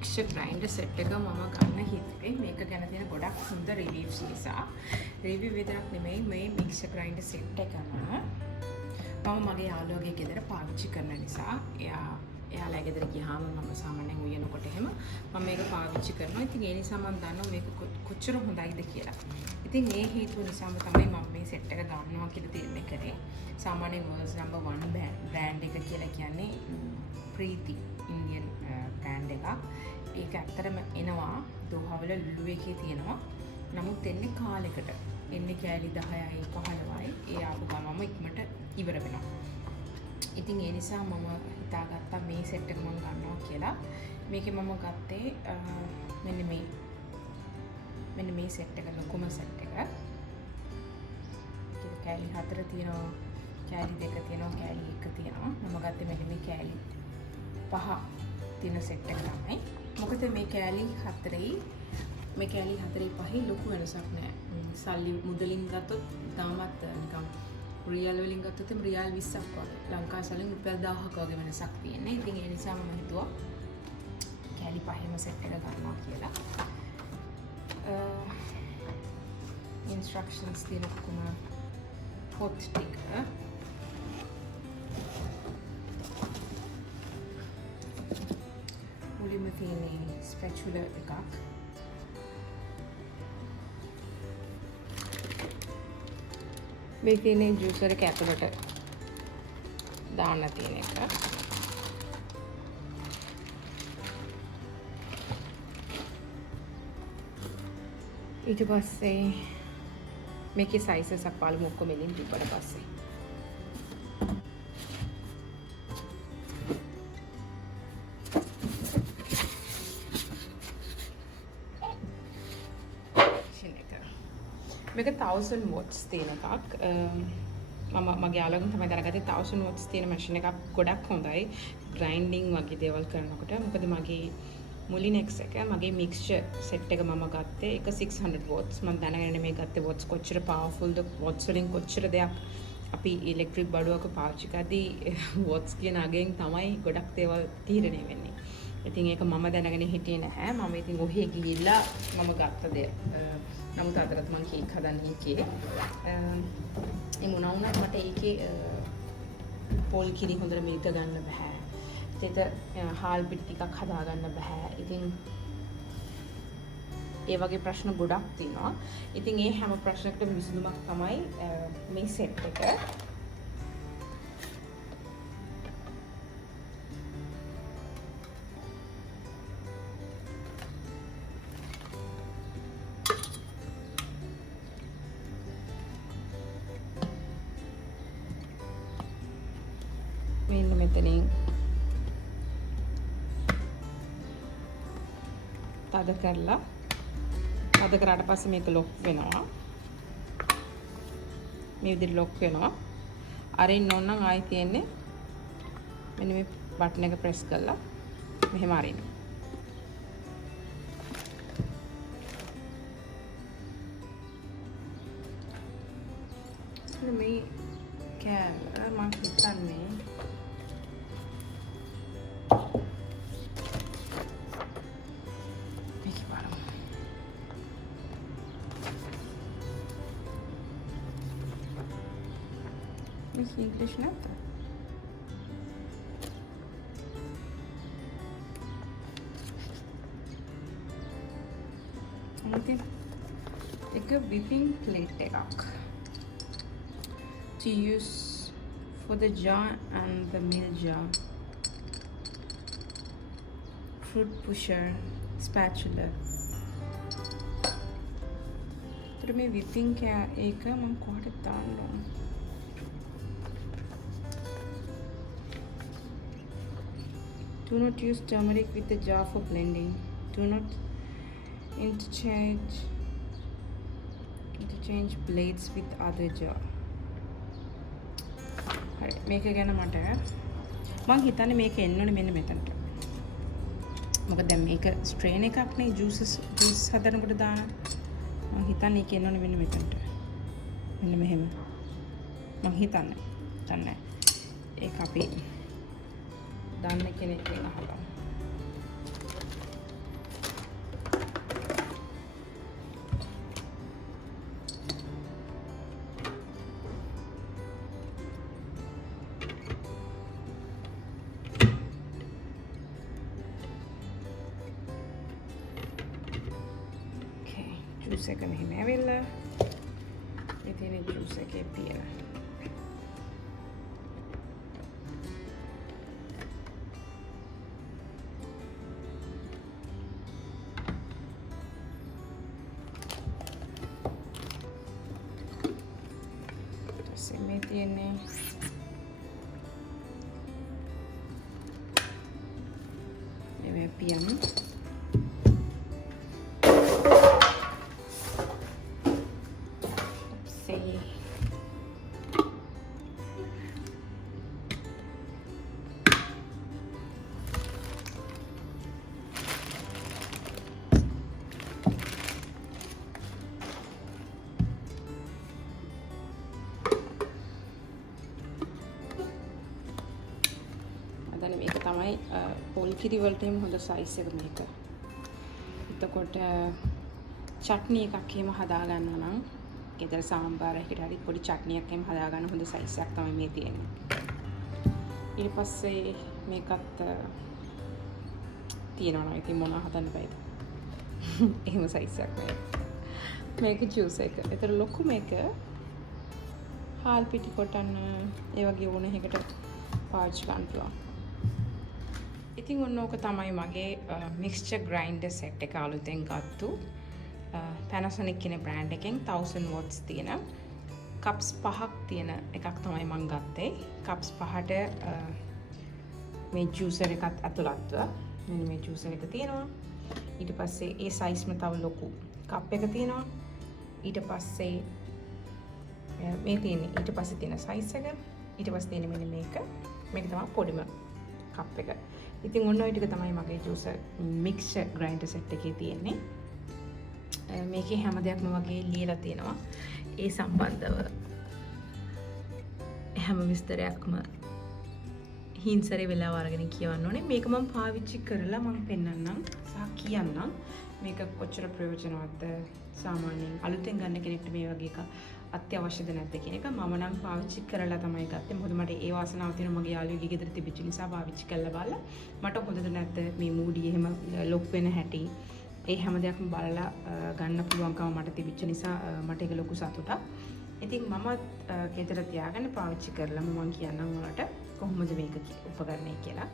Mixer grinder set එක මම ගන්න හිතුවේ මේක ගැන තියෙන ගොඩක් හොඳ රිවිව්ස් නිසා. රිවිව් විතරක් නෙමෙයි මේ මික්සර් ග්‍රයින්ඩර් සෙට් එකම මම මගේ යාළුවගේ ගෙදර පාවිච්චි කරන නිසා එයාලා ගෙදර ගියාම මම සාමාන්‍යයෙන් උයනකොට එහෙම මම මේක පාවිච්චි කරනවා. ඉතින් ඒ නිසා මම දන්නවා මේක කොච්චර හොඳයිද කියලා. ඉතින් ඒ හේතුව නිසාම තමයි මම මේ සෙට් එක ගන්නවා කියලා තීරණය කරේ. සාමාන්‍යයෙන් world's number 1 brand එක කියලා කියන්නේ ප්‍රීති ඉන්දියන් බ්‍රෑන්ඩ් එකක්. ඒක ඇත්තටම එනවා දෝහාවල ලුලු එකේ තියෙනවා. නමුත් එන්නේ කාලෙකට. එන්නේ කෑලි 10යි 15යි. ඒ ආපු ගමම ඉක්මනට ඉවර වෙනවා. ඉතින් ඒ නිසා මම හිතාගත්තා මේ සෙට් එක මම ගන්නවා කියලා. මේකේ මම ගත්තේ මෙන්න මේ සෙට් එක ලොකුම සෙට් එක. කෑලි 4 තියෙනවා, කෑලි 2 තියෙනවා, කෑලි 1 තියෙනවා. මම ගත්තේ මෙන්න මේ කෑලි 5 තියෙන සෙට් එක තමයි. මොකද මේ කෑලි 4යි 5යි ලොකු වෙනසක් නෑ. සල්ලි මුදලින් ගත්තොත් තාමත් නිකන් රියල් වලින් ගත්තොත් රියල් 20ක් වගේ. ලංකා සල්ලෙන් රුපියල් 1000ක වගේ වෙනසක් තියෙන්නේ. ඉතින් ඒ නිසා මම හිතුවා කෑලි 5ම සෙට් එක ගන්නවා කියලා. ඉන්ස්ට්‍රක්ෂන්ස් තියෙන කොම පොත් ටික මුලින්ම තියෙන ස්පැචුලා එකක්. මේ තියෙන ජූසර් එක ඇතුළට දාන්න තියෙන එක. ඊට පස්සේ මේකේ සයිසස් අප බලමු ඔක්කොම එලින් තිබ්බට පස්සේ. මේක 1000 watts තියෙන එකක්. මම මගේ යාළුවගෙන් තමයි දැනගත්තේ 1000 watts තියෙන මැෂින් එකක් ගොඩක් හොඳයි ග්‍රයින්ඩින් වගේ දේවල් කරනකොට. මොකද මගේ මුලිනෙක්ස් එක මගේ මික්ස්චර් සෙට් එක මම ගත්තේ ඒක 600 watts. මම දැනගෙන මේ ගත්තේ watts කොච්චර powerfulද, watts වලින් කොච්චර දෙයක් අපි ඉලෙක්ට්‍රික් බඩුවක පාවිච්චි කරද්දී watts කියන අගෙන් තමයි ගොඩක් දේවල් තීරණය වෙන්නේ. ඉතින් ඒක මම දැනගෙන හිටියේ නැහැ. මම ඉතින් ඔහේ ගිහිල්ලා මම ගත්ත දෙයක්. නමුත් අදටත් මම කේක් හදන්නේ ඒකේ. ඒ මොනවා වුණත් මට ඒකේ පොල් කිරි හොඳට මිරික ගන්න බෑ. ඒත් හාල් පිටි ටිකක් හදා ගන්න බෑ. ඉතින් ඒ වගේ ප්‍රශ්න ගොඩක් තියෙනවා. ඉතින් ඒ හැම ප්‍රශ්නයකටම විසඳුමක් තමයි මේ සෙට් එක. මෙන්න මෙතනින් තද කරාට පස්සේ මේක ලොක් වෙනවා. මේ විදිහට ලොක් වෙනවා. අරින්න ඕන නම් ආයි තියෙන්නේ මෙන්න මේ බටන් එක ප්‍රෙස් කරලා මෙහෙම අරින්න. මේ කෑම මම හිතන්නේ English නැද්ද? ඉතින් එක whipping plate එකක් to use for the jar and the meal jar, fruit pusher, spatula. तो मैं whipping क्या एक मैं कोहरे तान लूँ. Do not use turmeric with the jar for blending. Do not interchange blades with other jar. හරි මේක ගැන මට මං හිතන්නේ මේක එන්න ඕනේ මෙන්න මෙතනට. මොකද දැන් මේක ස්ට්‍රේන් එකක් නේ ජූස් හදනකොට දාන. මං හිතන්නේ ඒක එන්න ඕනේ මෙන්න මෙතනට. මෙන්න මෙහෙම. මං හිතන්නේ. ඒක අපි දන්න කෙනෙක් වෙන අහලා. එක මෙහෙම ඇවිල්ලා මේ තියෙන ජූස් එකේ පියලා මේ තියෙන්නේ මේ පියම් මේක තමයි පොල් කිරි වලට එහෙම හොඳ සයිස් එක මේක. එතකොට චට්නි එකක් එහෙම හදා ගන්නවා නම් ගෙදර සාම්බාරයකට හරි පොඩි චට්නියක් එහෙම හදා ගන්න හොඳ සයිස් එකක් තමයි මේ තියෙන්නේ. ඊට පස්සේ මේකත් තියෙනවා නම් ඉතින් මොනවා හදන්න බෑද? එහෙම සයිස් එකක් මේක ජූස් එක. ඒතර ලොකු මේක හාල් පිටි කොටන්න ඒ වගේ ඕන එකකට පාවිච්චි කරන්න පුළුවන්. ඉතින් ඔන්න ඕක තමයි මගේ මික්ස්චර් ග්‍රයින්ඩර් සෙට් එක අලුතෙන් ගත්තු Panasonic කියන බ්‍රෑන්ඩ් එකෙන් 1000 watts තියෙන කප්ස් 5ක් තියෙන එකක් තමයි මම ගත්තේ. කප්ස් 5ට මේ ජූසර් එකත් ඇතුළත්ව මෙන්න මේ ජූසර් එක තියෙනවා. ඊට පස්සේ ඒ සයිස්ම තව ලොකු කප් එක තියෙනවා. ඊට පස්සේ මේ තියෙන ඊට පස්සේ තියෙන සයිස් එක. ඊට පස්සේ තියෙන මෙන්න මේක තමයි පොඩිම කප් එක. ඉතින් ඔන්න ඔය ටික තමයි මගේ ජූසර් මික්ස්චර් ග්‍රයින්ඩර් සෙට් එකේ තියෙන්නේ. මේකේ හැම දෙයක්ම වගේ ලියලා තියෙනවා. ඒ සම්බන්ධව හැම විස්තරයක්ම හින්සරේ වෙලාව අරගෙන කියවන්න ඕනේ. මේක මම පාවිච්චි කරලා මම පෙන්නන්නම් සහ කියන්නම් මේක කොච්චර ප්‍රයෝජනවත්ද සාමාන්‍යයෙන් අලුතෙන් ගන්න කෙනෙක්ට මේ වගේ එකක් අත්‍යවශ්‍යද නැද්ද කියන එක මම නම් පාවිච්චි කරලා තමයි ගත්තේ. මොකද මට ඒ වාසනාව තියෙනවා මගේ යාළුවෙකුගේ ගෙදර තිබිච්ච නිසා පාවිච්චි කරලා බලලා මට හොඳද නැද්ද මේ මූඩි එහෙම ලොක් වෙන හැටි ඒ හැම දෙයක්ම බලලා ගන්න පුළුවන්කම මට තිබිච්ච නිසා මට ඒක ලොකු සතුටක්. ඉතින් මම ගෙදර තියාගෙන පාවිච්චි කරලා මම කියන්නම් ඔයාලට කොහොමද මේක උපකරණය කියලා.